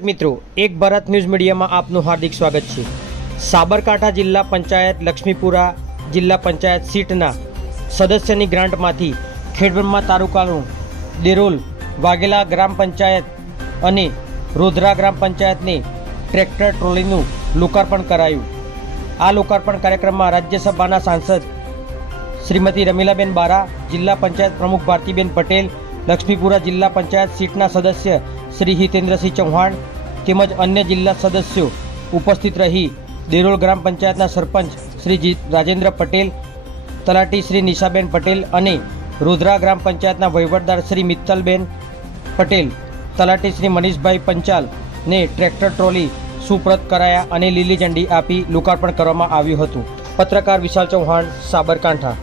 મિત્રો, એક ભારત ન્યૂઝ મીડિયામાં આપનું હાર્દિક સ્વાગત છે. સાબરકાંઠા જિલ્લા પંચાયત લક્ષ્મીપુરા જિલ્લા પંચાયત સીટના સદસ્યની ગ્રાન્ટમાંથી ખેડબ્રહ્મા તાલુકાનું દેરોલ, વાઘેલા ગ્રામ પંચાયત અને રોધરા ગ્રામ પંચાયતને ટ્રેક્ટર ટ્રોલીનું લોકાર્પણ કરાયું. આ લોકાર્પણ કાર્યક્રમમાં રાજ્યસભાના સાંસદ શ્રીમતી રમીલાબેન બારા, જિલ્લા પંચાયત પ્રમુખ ભારતીબેન પટેલ લક્ષ્મીપુરા જિલ્લા પંચાયત સીટના સદસ્ય શ્રી હિતેન્દ્રસિંહ ચૌહાણ તેમજ અન્ય જિલ્લા સદસ્યો ઉપસ્થિત રહી દેરોલ ગ્રામ પંચાયતના સરપંચ શ્રી રાજેન્દ્ર પટેલ, તલાટી શ્રી નિશાબેન પટેલ અને રુદ્રા ગ્રામ પંચાયતના વહીવટદાર શ્રી મિત્તલબેન પટેલ, તલાટી શ્રી મનીષભાઈ પંચાલને ટ્રેક્ટર ટ્રોલી સુપ્રત કરાયા અને લીલી ઝંડી આપી લોકાર્પણ કરવામાં આવ્યું હતું. પત્રકાર વિશાલ ચૌહાણ, સાબરકાંઠા.